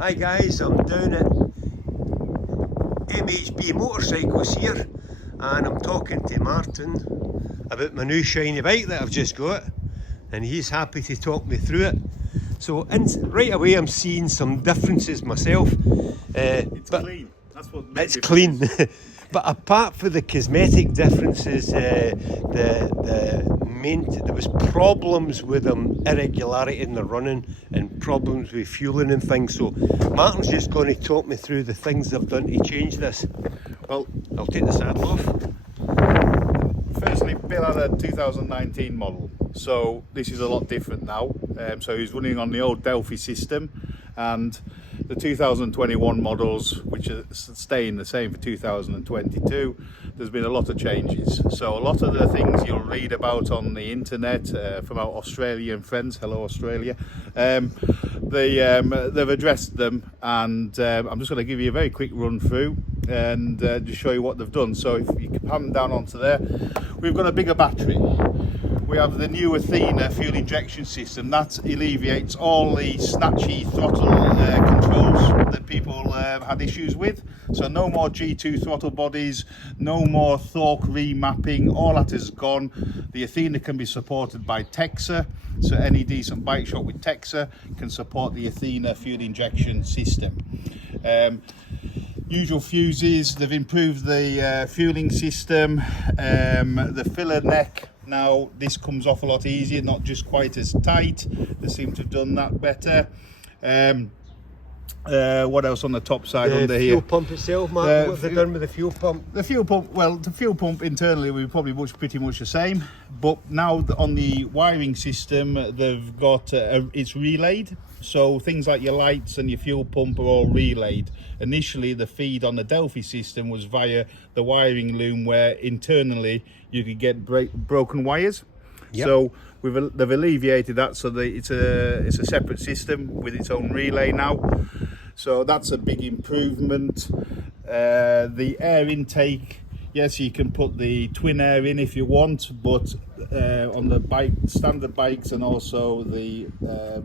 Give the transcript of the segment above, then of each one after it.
Hi guys, I'm down at MHB Motorcycles here and I'm talking to Martin about my new shiny bike that I've just got, and he's happy to talk me through it. So right away I'm seeing some differences myself. It's clean. That's what it's clean. But apart from the cosmetic differences, there was problems with them, irregularity in the running and problems with fueling and things. So Martin's just going to talk me through the things they've done to change this. Well, I'll take the saddle off. Firstly, Bill had a 2019 model, so this is a lot different now. So he's running on the old Delphi system, and the 2021 models, which are staying the same for 2022, there's been a lot of changes. So a lot of the things you'll read about on the internet from our Australian friends, hello Australia, they've addressed them, and I'm just going to give you a very quick run through and just show you what they've done. So if you can pan down onto there, we've got a bigger battery. We have the new Athena fuel injection system that alleviates all the snatchy throttle controls that people had issues with. So no more G2 throttle bodies, no more Torque remapping, all that is gone. The Athena can be supported by Texas, so any decent bike shop with Texas can support the Athena fuel injection system. Usual fuses, they've improved the fueling system, the filler neck. Now this comes off a lot easier, not just quite as tight. They seem to have done that better. What else on the top side under here? The fuel pump itself, Mark, what have they done with the fuel pump? The fuel pump, well, the fuel pump internally we probably pretty much the same, but now on the wiring system they've got it's relayed. So things like your lights and your fuel pump are all relayed. Initially the feed on the Delphi system was via the wiring loom, where internally you could get broken wires. Yep. So they've alleviated that, so that it's a separate system with its own relay now. So that's a big improvement. The air intake, yes, you can put the twin air in if you want, but on the standard bikes and also the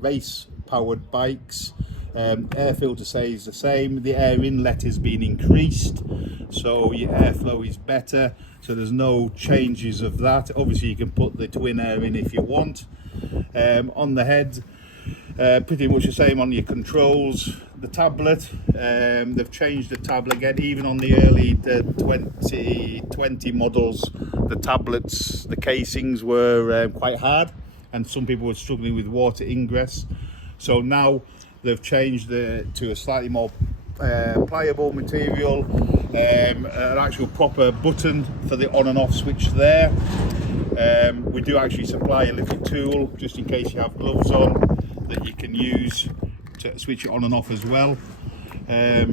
race powered bikes, air filter stays the same. The air inlet has been increased, so your airflow is better, so there's no changes of that. Obviously you can put the twin air in if you want. On the head, pretty much the same on your controls. The tablet, they've changed the tablet again. Even on the early 2020 models, the tablets, the casings were quite hard, and some people were struggling with water ingress. So now they've changed to a slightly more pliable material, an actual proper button for the on and off switch there. We do actually supply a little tool just in case you have gloves on that you can use to switch it on and off as well.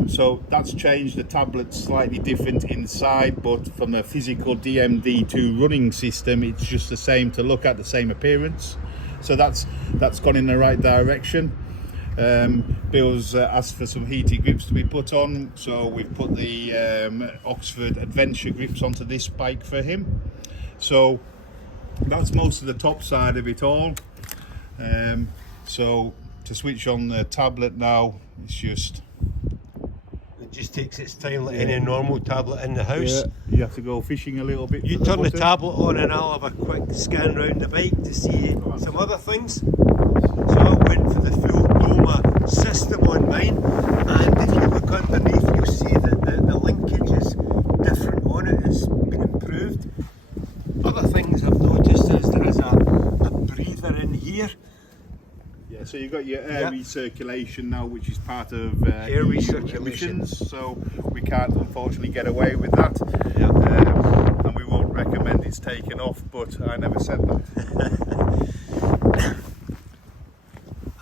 So that's changed. The tablet's slightly different inside, but from a physical DMD to running system, it's just the same to look at, the same appearance. So that's gone in the right direction. Bill's asked for some heated grips to be put on, so we've put the Oxford Adventure grips onto this bike for him. So that's most of the top side of it all. So to switch on the tablet now, it just takes its time like any normal tablet in the house. Yeah, you have to go fishing a little bit. You turn the tablet on and I'll have a quick scan round the bike to see some other things. So I went for the full Doma system on mine, and if you look underneath you'll see that the linkage is different on it, it's been improved. Other things I've noticed is there is a breather in here. Yeah, so you've got your air recirculation now, which is part of air recirculation emissions, so we can't unfortunately get away with that. Yeah. And we won't recommend it's taken off, but I never said that.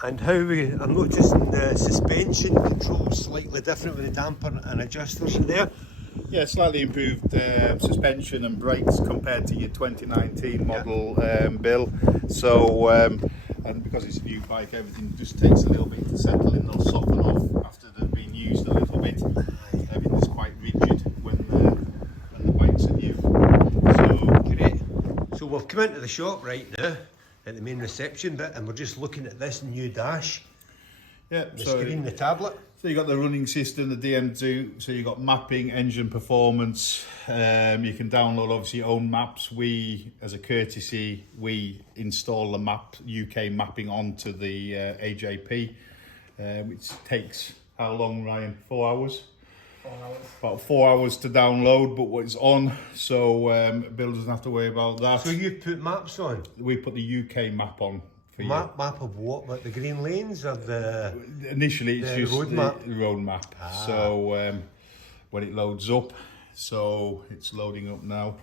And I'm noticing the suspension controls slightly different with the damper and adjusters in there. Yeah, slightly improved suspension and brakes compared to your 2019 model, Bill. So, and because it's a new bike, everything just takes a little bit to settle in. They'll soften off after they've been used a little bit. Everything's quite rigid when the bikes are new. So great. So we've come into the shop right now at the main reception bit, and we're just looking at this new dash. Yeah, the screen, the tablet. So you got the running system, the DM2. So you got mapping, engine performance. You can download obviously your own maps. We, as a courtesy, we install the map UK mapping onto the AJP, which takes how long, Ryan? 4 hours. 4 hours. About 4 hours to download, but what it's on, so Bill doesn't have to worry about that. So you put maps on? We put the UK map on. Map of what? Like the green lanes or the... Initially it's just road map? the road map. So when it loads up, so it's loading up now.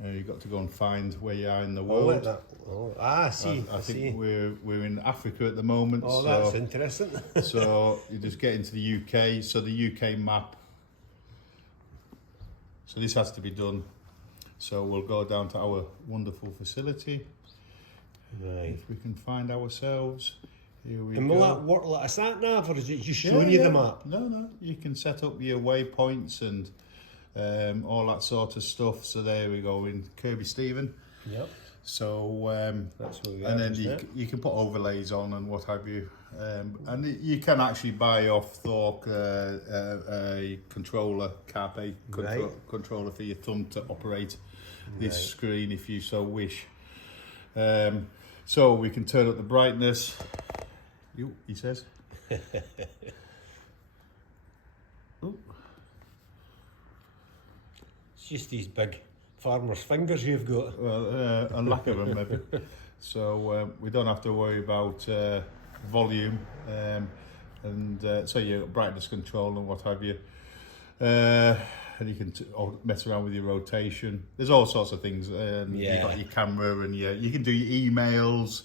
You've got to go and find where you are in the world. I see. I think we're in Africa at the moment. Oh, so, that's interesting. So you just get into the UK. So the UK map. So this has to be done. So we'll go down to our wonderful facility. Right. If we can find ourselves, here we And go. will that work like a sat nav, or is it just showing you the map? No, you can set up your waypoints and all that sort of stuff. So there we go in Kirby Stephen. Yep. So That's what we and have, then you can put overlays on and what have you. And you can actually buy off Thork a controller, CarPlay controller for your thumb to operate this screen if you so wish. So we can turn up the brightness. He says. It's just these big farmer's fingers you've got. Well, a lack of them maybe. So we don't have to worry about volume and so your brightness control and what have you. And you can mess around with your rotation. There's all sorts of things. You've got your camera and you can do your emails,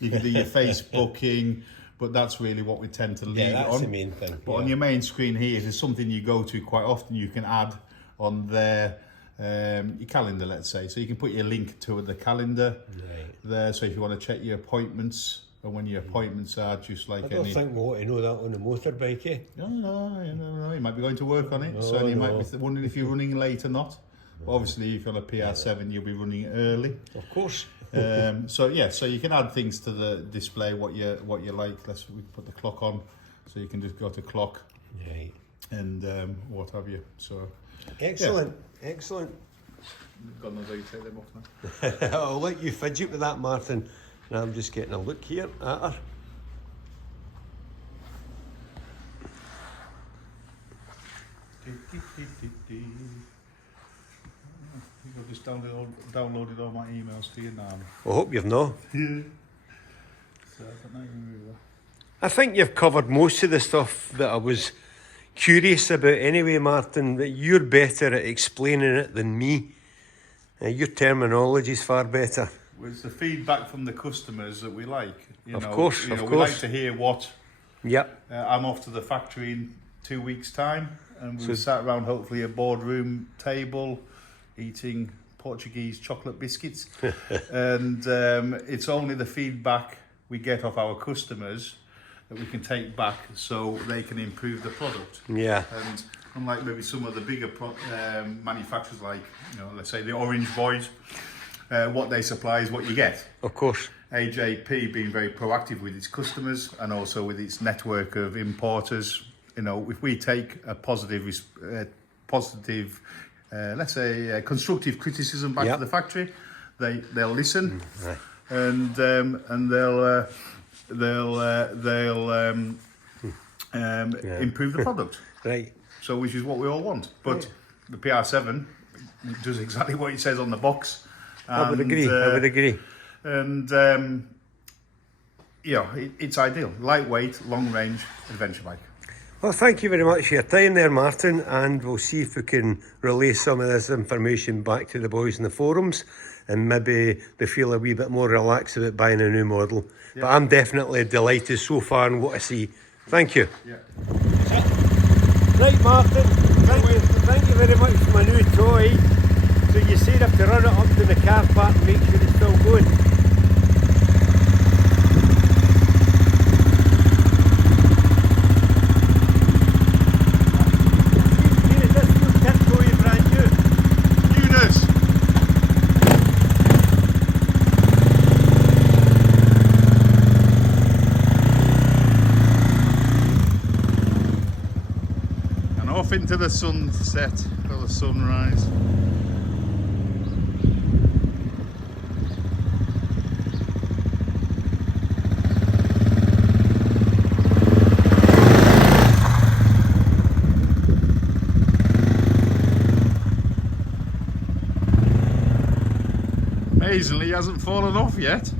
you can do your Facebooking, but that's really what we tend to leave that's on. the main thing. But on your main screen here, if there's something you go to quite often, you can add on there your calendar, let's say. So you can put your link to the calendar there. So if you want to check your appointments, and when your appointments are, just like I don't think we ought to know that on a motorbike, eh? No, you might be going to work on it, so you might be wondering if you're running late or not. But obviously, if you're on a PR7, you'll be running early. Of course. So you can add things to the display what you like. We put the clock on, so you can just go to clock and what have you. So excellent. God knows how you take them off now. I'll let you fidget with that, Martin. Now I'm just getting a look here at her. I've just downloaded all my emails to you now. I hope you've not. So I don't know really. I think you've covered most of the stuff that I was curious about anyway, Martin, but you're better at explaining it than me. Your terminology is far better. Well, it's the feedback from the customers that we like. Of course. We like to hear what. Yep. I'm off to the factory in 2 weeks' time, and we've sat around hopefully a boardroom table, eating Portuguese chocolate biscuits. And it's only the feedback we get off our customers that we can take back so they can improve the product. Yeah. And unlike maybe some of the bigger manufacturers, like let's say the Orange Boys, what they supply is what you get. Of course. AJP being very proactive with its customers and also with its network of importers. If we take a positive, let's say constructive criticism back to the factory, they'll listen and they'll improve the product. Right. So which is what we all want. But the PR7 does exactly what it says on the box. I would agree. And it's ideal. Lightweight, long range adventure bike. Well, thank you very much for your time there, Martin, and we'll see if we can relay some of this information back to the boys in the forums and maybe they feel a wee bit more relaxed about buying a new model. But I'm definitely delighted so far in what I see. Thank you. Yeah. Right, Martin, thank you very much for my new toy. So you said I have to run it up to the car park and make sure it's still going. off into the sunset or the sunrise. Amazingly, he hasn't fallen off yet.